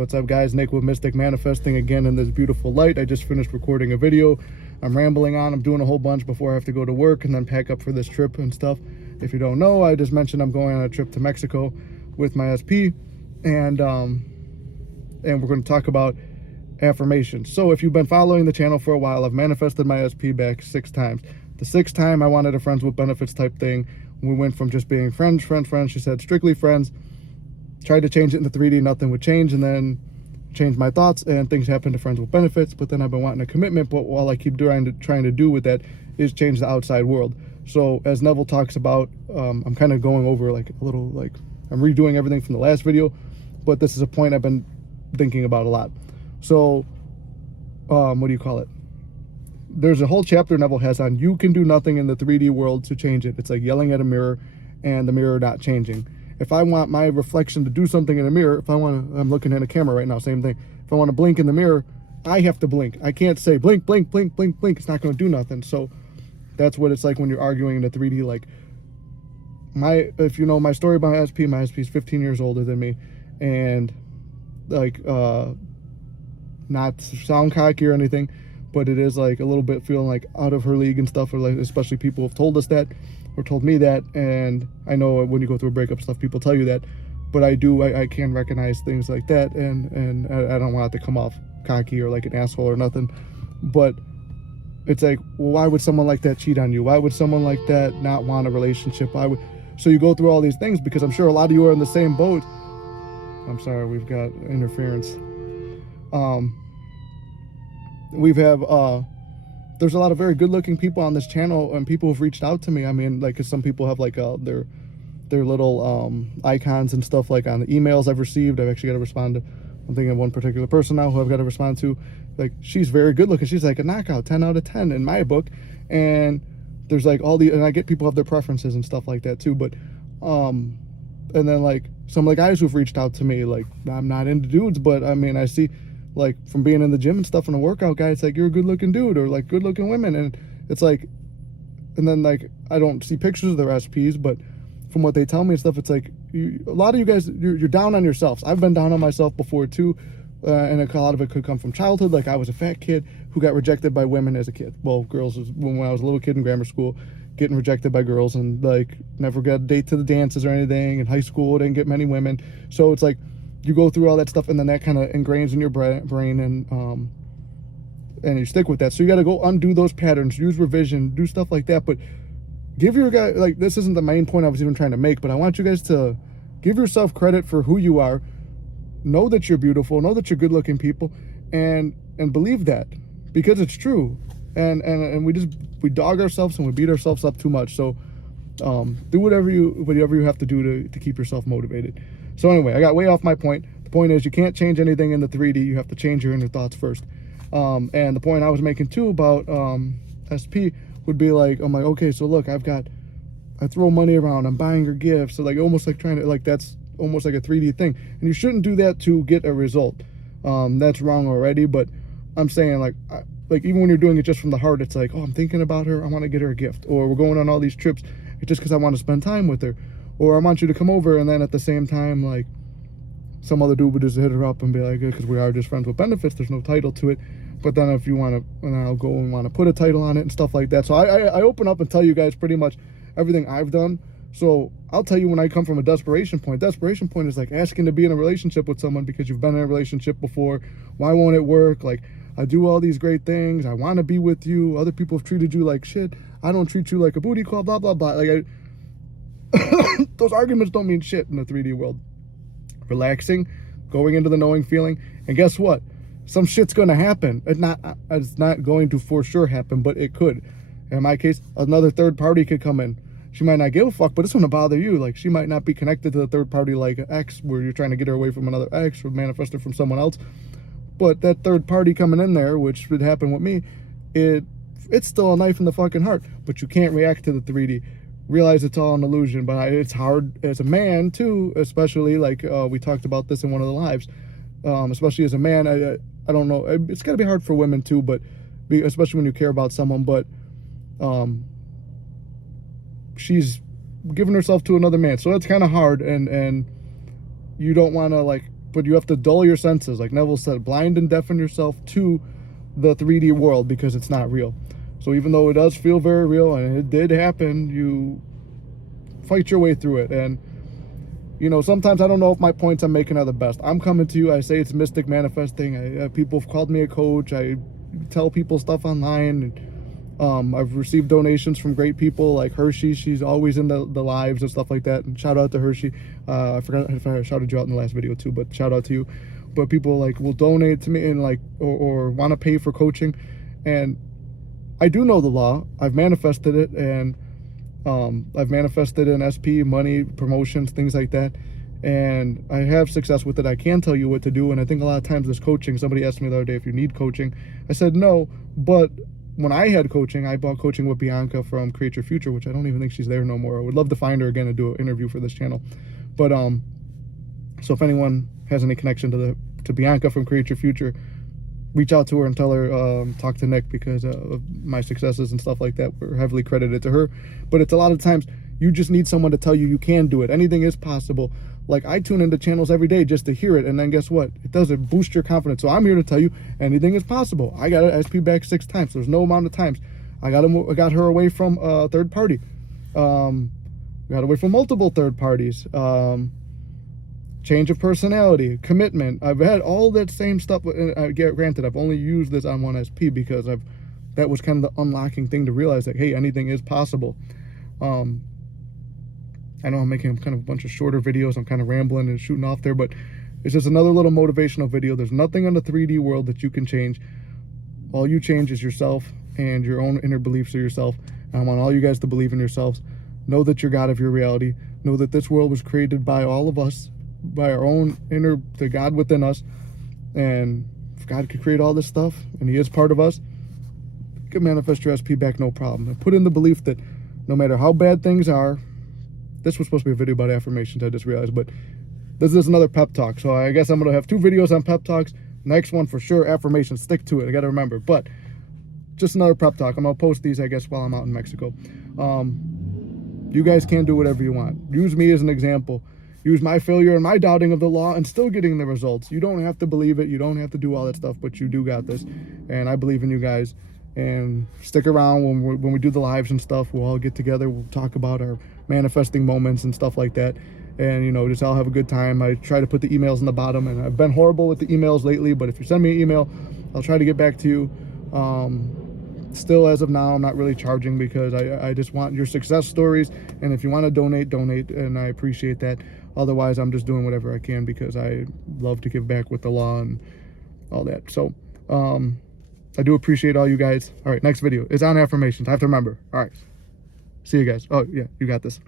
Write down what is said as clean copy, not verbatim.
What's up, guys? Nick with Mystic Manifesting again in this beautiful light. I just finished recording a video. I'm rambling on. I'm doing a whole bunch before I have to go to work and then pack up for this trip and stuff. If you don't know, I just mentioned I'm going on a trip to Mexico with my SP, and we're going to talk about affirmations. So if you've been following the channel for a while, I've manifested my SP back 6 times. The 6th time I wanted a friends with benefits type thing. We went from just being friends. She said strictly friends. Tried to change it into 3D, nothing would change, and then changed my thoughts and things happened to friends with benefits. But then I've been wanting a commitment, but all I keep trying to do with that is change the outside world. So as Neville talks about, I'm kind of going over like a little, like I'm redoing everything from the last video, but this is a point I've been thinking about a lot. So what do you call it? There's a whole chapter Neville has on you can do nothing in the 3D world to change it. It's like yelling at a mirror and the mirror not changing. If I want my reflection to do something in a mirror, if I want to, I'm looking at a camera right now, same thing. If I want to blink in the mirror, I have to blink. I can't say blink, blink, blink, blink, blink. It's not going to do nothing. So that's what it's like when you're arguing in the 3D. Like if you know my story about my SP is 15 years older than me, and like, not to sound cocky or anything, but it is like a little bit feeling like out of her league and stuff, or like, especially people have told us that, or told me that, and I know when you go through a breakup stuff, people tell you that, but I can recognize things like that, and I don't want it to come off cocky or like an asshole or nothing, but it's like, well, why would someone like that cheat on you? Why would someone like that not want a relationship? So you go through all these things, because I'm sure a lot of you are in the same boat. I'm sorry, we've got interference. There's a lot of very good-looking people on this channel, and people have reached out to me. I mean, like, 'cause some people have like their little icons and stuff, like on the emails I've received. I've actually got to respond to. I'm thinking of one particular person now who I've got to respond to. Like, she's very good-looking. She's like a knockout, 10 out of 10 in my book. And there's like and I get people have their preferences and stuff like that too. But and then like some of the guys who've reached out to me, like, I'm not into dudes, but I mean, I see, like, from being in the gym and stuff and a workout guy, it's like, you're a good looking dude, or like good looking women, and it's like, and then like I don't see pictures of their SPs, but from what they tell me and stuff, it's like a lot of you guys, you're down on yourselves. I've been down on myself before too, and a lot of it could come from childhood. Like, I was a fat kid who got rejected by women as a kid. Well, girls when I was a little kid in grammar school, getting rejected by girls, and like never got a date to the dances or anything. In high school, didn't get many women. So it's like, you go through all that stuff, and then that kind of ingrains in your brain, and you stick with that. So you got to go undo those patterns, use revision, do stuff like that. But give your guy, like, this isn't the main point I was even trying to make, but I want you guys to give yourself credit for who you are. Know that you're beautiful. Know that you're good-looking people, and believe that, because it's true. And we dog ourselves and we beat ourselves up too much. So do whatever you have to do to keep yourself motivated. So anyway, I got way off my point. The point is, you can't change anything in the 3D. You have to change your inner thoughts first. And the point I was making too about SP would be like, I'm like, okay, so look, I throw money around, I'm buying her gifts. So like, almost like trying to, like, that's almost like a 3D thing. And you shouldn't do that to get a result. That's wrong already. But I'm saying, like even when you're doing it just from the heart, it's like, oh, I'm thinking about her, I want to get her a gift. Or we're going on all these trips just because I want to spend time with her. Or I want you to come over, and then at the same time, like, some other dude would just hit her up and be like, because we are just friends with benefits, there's no title to it. But then if you want to, and I'll go and want to put a title on it and stuff like that. So I open up and tell you guys pretty much everything I've done. So I'll tell you when I come from a desperation point. Desperation point is like asking to be in a relationship with someone because you've been in a relationship before. Why won't it work? Like, I do all these great things. I want to be with you. Other people have treated you like shit. I don't treat you like a booty call, blah, blah, blah. Like, those arguments don't mean shit in the 3D world. Relaxing, going into the knowing feeling, and guess what? Some shit's gonna happen. It's not going to for sure happen, but it could. In my case, another third party could come in. She might not give a fuck, but it's gonna bother you. Like, she might not be connected to the third party like an ex, where you're trying to get her away from another ex or manifest her from someone else. But that third party coming in there, which would happen with me, it's still a knife in the fucking heart. But you can't react to the 3D. Realize it's all an illusion, but it's hard as a man too, especially like we talked about this in one of the lives, especially as a man. I don't know, it's gotta be hard for women too, but especially when you care about someone. But she's giving herself to another man, so that's kind of hard, and you don't want to like but you have to dull your senses. Like Neville said, blind and deafen yourself to the 3D world because it's not real. So even though it does feel very real and it did happen, you fight your way through it. And you know, sometimes I don't know if my points I'm making are the best. I'm coming to you, I say it's mystic manifesting. People have called me a coach. I tell people stuff online. And, I've received donations from great people like Hershey. She's always in the lives and stuff like that. And shout out to Hershey. I forgot if I shouted you out in the last video too, but shout out to you. But people like will donate to me and like, or want to pay for coaching. And I do know the law. I've manifested it, and I've manifested in SP, money, promotions, things like that, and I have success with it. I can tell you what to do, and I think a lot of times this coaching, somebody asked me the other day if you need coaching. I said no, but when I had coaching, I bought coaching with Bianca from Create Your Future, which I don't even think she's there no more. I would love to find her again and do an interview for this channel. But so if anyone has any connection to Bianca from Create Your Future, reach out to her and tell her, talk to Nick, because of my successes and stuff like that were heavily credited to her. But it's a lot of times you just need someone to tell you can do it. Anything is possible. Like I tune into channels every day just to hear it, and then guess what? It does, it boosts your confidence. So I'm here to tell you anything is possible. I got SP back 6 times. There's no amount of times. I got her away from third party. Got away from multiple third parties. Change of personality, commitment. I've had all that same stuff. Granted, I've only used this on one SP because that was kind of the unlocking thing to realize that, hey, anything is possible. I know I'm making kind of a bunch of shorter videos. I'm kind of rambling and shooting off there, but it's just another little motivational video. There's nothing in the 3D world that you can change. All you change is yourself and your own inner beliefs of yourself. And I want all you guys to believe in yourselves. Know that you're God of your reality. Know that this world was created by all of us, by our own the God within us. And if God could create all this stuff and he is part of us, you can manifest your SP back no problem. And put in the belief that no matter how bad things are, this was supposed to be a video about affirmations, I just realized, but this is another pep talk. So I guess I'm going to have 2 videos on pep talks. Next one for sure, affirmations. Stick to it. I got to remember. But just another pep talk. I'm going to post these, I guess, while I'm out in Mexico. You guys can do whatever you want. Use me as an example. Use my failure and my doubting of the law and still getting the results. You don't have to believe it. You don't have to do all that stuff, but you do got this. And I believe in you guys. And stick around when we do the lives and stuff. We'll all get together. We'll talk about our manifesting moments and stuff like that. And, you know, just all have a good time. I try to put the emails in the bottom, and I've been horrible with the emails lately, but if you send me an email, I'll try to get back to you. Still, as of now, I'm not really charging because I just want your success stories. And if you want to donate, and I appreciate that. Otherwise, I'm just doing whatever I can because I love to give back with the law and all that. So, I do appreciate all you guys. All right, next video is on affirmations. I have to remember. All right. See you guys. Oh, yeah, you got this.